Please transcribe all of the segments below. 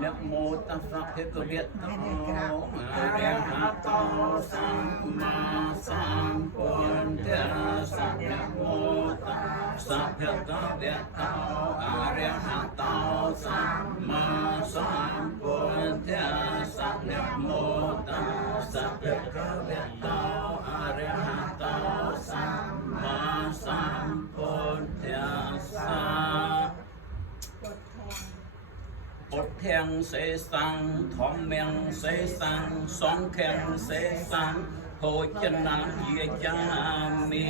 Nhật mô tát sa thế tu việt tao a re ha tao samma sambuddhassa nhật mô tát sa thế tu việt tao a re ha tao samma sambuddhassa nhật mô tát sa thế tu việt tao a re ha tao samma sambuddhassa Bột thèn xế sang, thom men xế sang, song khen xế sang, hồ chân nam dìa cha mi,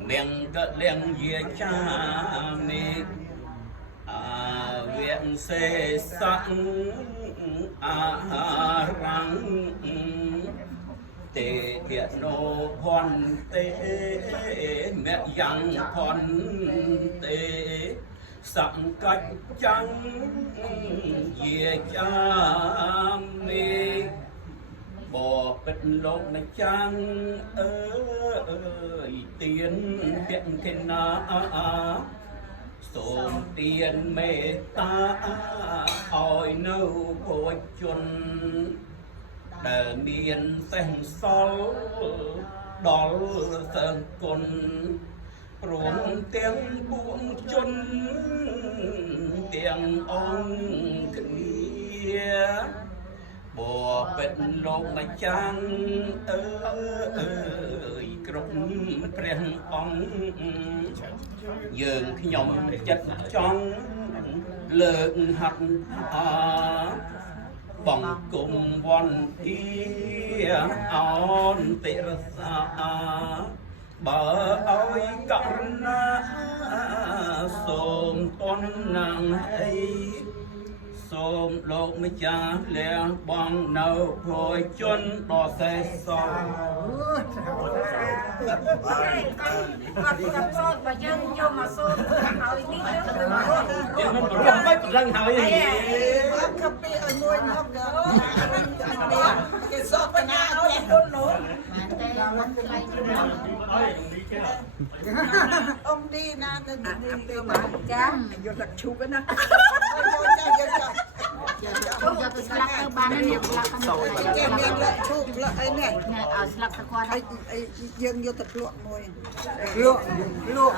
miệng cất lên dìa cha mi, viện xế sang, răng, tê thiệt nô con tê, mẹ yang con tê, sẵn cách trắng về cha mi bỏ bịch lộn này trăng ơi tiền hiện cái na sôm tiền mê ta oi nâu của chuân đời miền xanh xol đỏ sơn côn rộn tiếng buông chôn tiếng ông kia bò bên lộn mà chăng ơi cọng preng ông dường nhom chất trong lợn hạt bằng cùng von kia on tê sa bờ ơi cận xôm con nàng ấy xôm lột mấy cha lẹ bằng nâu rồi chân đỏ xe sau con xôn và dân vô mà xôn hỏi tí trước từ nó không phải răng hỏi gì không biết ở ngôi không gỡ cái sốt ở nhà ôi đôn nổ ông đi na đi đi mà cha vô đặt chú cái nó không cho tôi slap cơ ban nó nhiều slap không cái miệng lại chú lại này ở slap cơ quan ấy dương vô tập luộc môi luộc luộc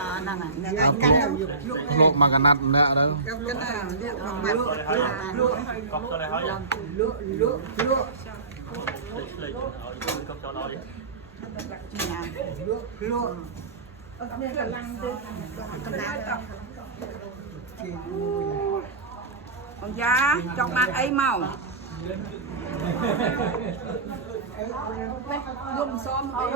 luộc mà cái nát nè đâu cái nào luộc luộc luộc luộc luộc luộc con cha chọn mặt ấy màu dùng xôm thôi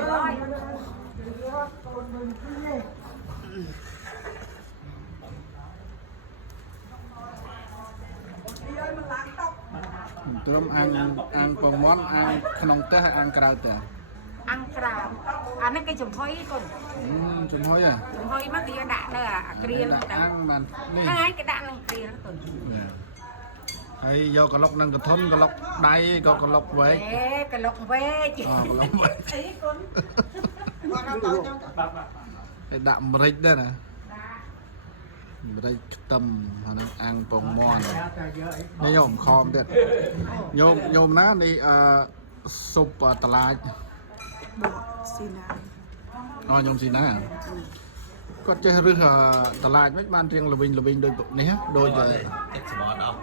Tôm ăn bò món ăn nông té hay ăn cào tè ăn cào ăn cái chùm phơi con chùm hôi à chùm phơi mất cái đạn nữa à kia ăn mà đi cái đạn này kia nó còn hay do cái lọc năng cái thôn cái lọc đáy có cái lọc vậy cái lọc về chị cái lọc vậy cái đạm rịch đây nè rịch tầm nó ăn bò mònนี่nhôm khomទៀតnhômណានេះស៊ុបតឡាច xin à ញោមស៊ីណាគាត់ចេះរឹសតឡាចមិនបានរៀងល្វីងដូចនេះដូចទឹកស្បត់អស់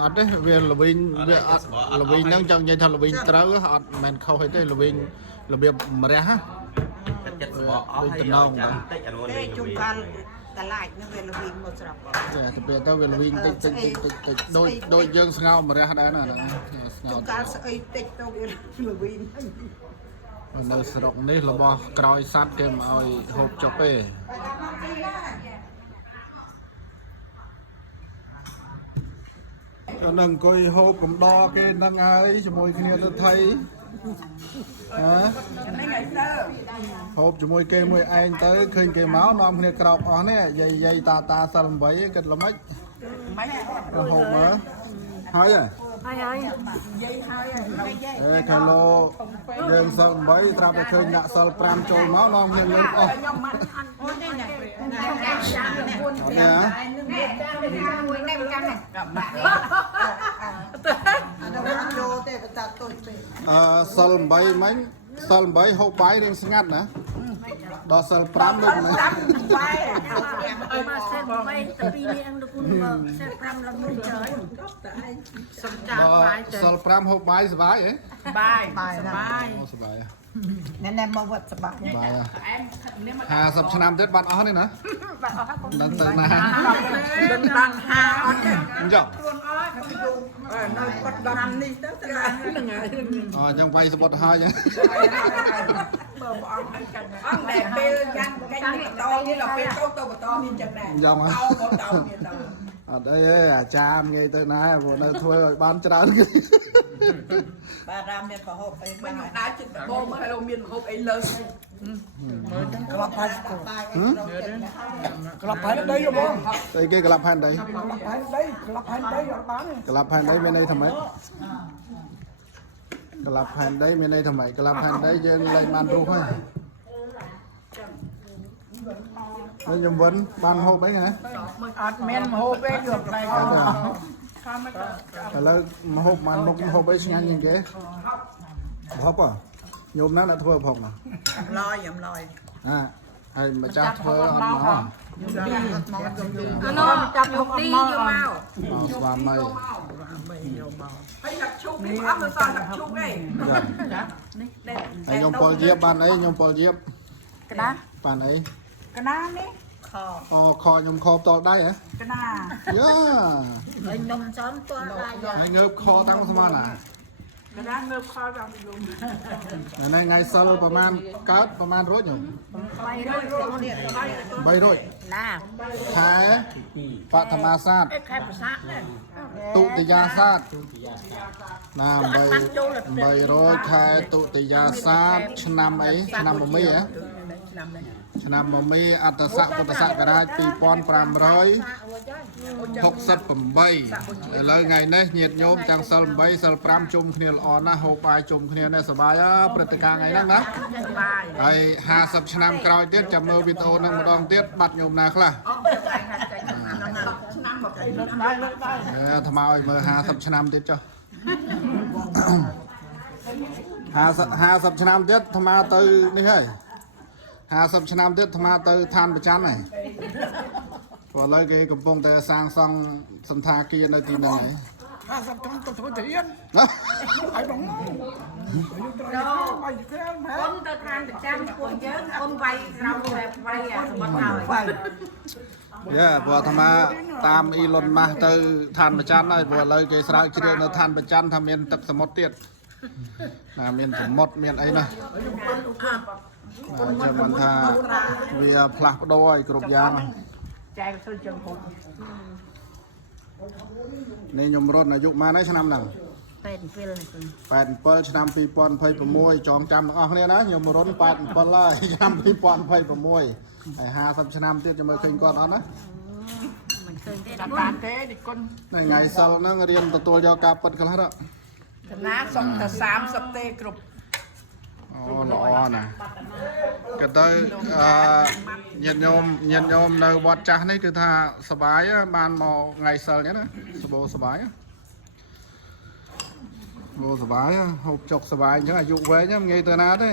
អត់ទេវាល្វីងវាអត់ល្វីងហ្នឹងចង់និយាយថាល្វីងត្រូវអត់មិនខុសអីទេល្វីងរបៀបម្រះណា ចិត្តស្បត់អស់ហើយយកចាំតិចអានោះ đây chúng taตลาดนี่เวลาวิ่งหมดสลับ តែទៅពេលទៅវាល្វីងតិចដូចយើងស្ងោម្រះដែរណាស្ងោ chúng ta sẽ tích đâu về làวิ่ง នៅស្រុកនេះរបស់ក្រោយសัตว์គេមកឲ្យហូបចុកទេដល់នឹងអង្គុយហូបកំដរគេនឹងហើយជាមួយគ្នាទៅថៃហូបជាមួយគេមួយឯងទៅឃើញគេមកនាំគ្នាក្រោកអស់នេះយាយតាសិល8គិតល្មិចហូបមើលហើយហើយកាឡូយើងសិល8ត្រាប់តែឃើញដាក់សិល5ចូលមកនាំគ្នាលេងអស់ ខ្ញុំមិនអត់នេះណែ អត់ទេហ៎ មួយនេះកាន់នេះ อันนั้นโยเตะประจักษ์ตัวเตะ សិល8មិញសិល8ហូបបាយរៀងស្ងាត់ណាដល់សិល5ដូចណា មកសេតបីទៅពីនេះអង្គគុណមកសេត5ឡើងមួយtrời សំចាបាយទៅ សិល5ហូបបាយសបាយហ៎ បាយសបាយ អូសបាយ แนะๆมาวัดสบาย បាយ50ឆ្នាំទៀតបាត់អស់នេះណានឹងទៅណា ដឹងបានហាអត់ទេ អញ្ចឹង នៅគាត់ដំនេះទៅហ្នឹងហើយ អញ្ចឹងវាយសបុតហើយអញ្ចឹង បើបងអង្គតែពេលយ៉ាងកាញ់នេះបន្តនេះដល់ពេលទៅបន្តមានចឹងដែរ អញ្ចឹង តទៅមានទៅ អត់អីទេអាចារ្យងាយទៅណាព្រោះនៅធ្វើឲ្យបានច្រើនគេ បាទរាមមានប្រហូបអី មិ បា ញ ន ដើរចិត្តបោមើលឲ្យមានហូបអីលើ ក្របហើយស្គូបាយអីត្រូវចិត្តណា ក្លាប់ផែនដីបង ស្អីគេក្លាប់ផែនដី ក្លាប់ផែនដីក្លាប់ផែនដីអត់បាន ក្លាប់ផែនដីមានន័យថាម៉េចក្លាប់ផែនដីមានន័យថាម៉េចក្លាប់ផែនដីយើងលែងបានរស់ហើយខ្ញុំវិនបានហូបអីណា អត់មានហូបទេយកផ្លែទៅ ឥឡូវមកហូបបានមុខហូបអីឆ្ងាញ់ជាងគេហូបញោមណាស់អ្នកធ្វើផងណា ឡយខ្ញុំឡយ ហើយម្ចាស់ធ្វើអត់មក នោះចាប់យកទីយកមក ស្វាមី ហើយដាក់ឈូកនេះអត់ទៅសល់ដាក់ឈូកឯង ហើយខ្ញុំពលជាបបានអីខ្ញុំពលជាប កណា បានអី កណានេះ ខ អូខខ្ញុំខបតដៃហ៎ កណា យ៉ា ហើយនំចំទាល់ដែរ ហើយងើបខតាំងស្មានណា កណាងើបខលដល់យំ ថ្ងៃថ្ងៃសិលប្រហែលកើតប្រហែលរួចខ្ញុំ 3រួច ណា ខែបឋមាសាទ ខែប្រសាទនេះ ទុតិយាសាទណា800ខែទុតិយាសាទឆ្នាំអីឆ្នាំមមីហ៎ឆ្នាំមមីអត្តស័កពុទ្ធសករាជ2568ឥឡូវថ្ងៃនេះញាតិញោមទាំងសិល8សិល5ជុំគ្នាល្អណាស់ហូបបាយជុំគ្នានេះសប្បាយព្រឹត្តិការណ៍ថ្ងៃហ្នឹងណា បាយ ហើយ50ឆ្នាំក្រោយទៀតចាំមើលវីដេអូហ្នឹងម្ដងទៀតបាត់ញោមណាខ្លះ ឆ្នាំ20 លើកដៃលើកដៃ អាត្មាឲ្យមើល50ឆ្នាំទៀតចុះ50ឆ្នាំទៀតអាត្មាទៅនេះហើយ50ឆ្នាំទៀតអាត្មាទៅឋានប្រច័នហើយព្រោះឥឡូវគេកំពុងតែសាងសង់សន្តាគារនៅទីហ្នឹងហើយ 50ឆ្នាំទៅធ្វើទៅរៀន ណា ឲ្យបង អូនទៅឋានប្រចាំពួកយើងអូនវាយក្រោមវាយអាសម្បត្តិហើយ យ៉ាព្រោះអាត្មាតាមអ៊ីឡុនម៉ាស់ទៅឋានប្រច័នហើយព្រោះឥឡូវគេស្រាវជ្រាវនៅឋានប្រច័នថាមានទឹកសមុទ្រទៀតណាមានសមុទ្រមានអីណាចាំមិនថាវាផ្លាស់ប្ដូរឲ្យគ្រប់យ៉ាង ចែកសិលចឹងហូប នេះខ្ញុំរត់អាយុប៉ុន្មានហើយឆ្នាំហ្នឹង 87ឆ្នាំ2026ចងចាំទាំងអស់គ្នាណាខ្ញុំរត់87ហើយឆ្នាំ2026ហើយ50ឆ្នាំទៀតចាំមើលឃើញគាត់អត់ណា មិនឃើញទេ ចាំបានទេទីគុណ ថ្ងៃសិលហ្នឹងរៀនទទួលយកការពិតខ្លះទៅ កណាសុំតែ30ទេគ្រប់ អូល្អណាស់ក៏ទៅញាតិញោមនៅវត្តចាស់នេះគឺថាសបាយបានមកថ្ងៃសិលនេះណាសបោសបាយបោសបាយហូបចុកសបាយអញ្ចឹងអាយុវែងងាយទៅណាទេ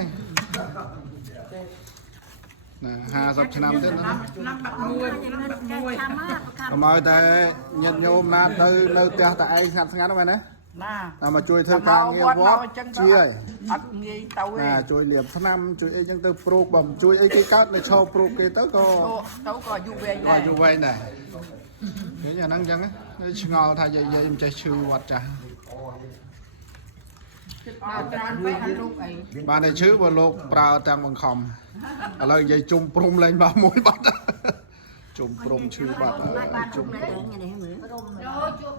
ណា50ឆ្នាំទៀតណា ឆ្នាំ11ឆ្នាំ11 ចាំមក កុំឲ្យតែញាតិញោមណាទៅនៅផ្ទះតែឯងស្ងាត់ស្ងាត់ហ្នឹងមែនទេ ណា តាមមកជួយធ្វើការងារវត្តជាហើយ អត់ងាយទៅទេ ណាជួយលាបថ្នាំជួយអីចឹងទៅព្រូកបំជួយអីគេកើតនៅឈោព្រូកគេទៅក៏ ទៅក៏អាយុវែង ក៏ ដែរ អាយុវែងដែរឃើញអាហ្នឹងចឹងឆ្ងល់ថាយាយមិនចេះឈឺវត្តចាស់ ដល់ច្រើនពេកអត់រូបអី បានតែឈឺបើលោកប្រើទាំងបង្ខំឥឡូវនិយាយជុំព្រំលេងមកមួយបាត់ជុំព្រំឈឺបាត់ជុំ នេះមើលចូលជួប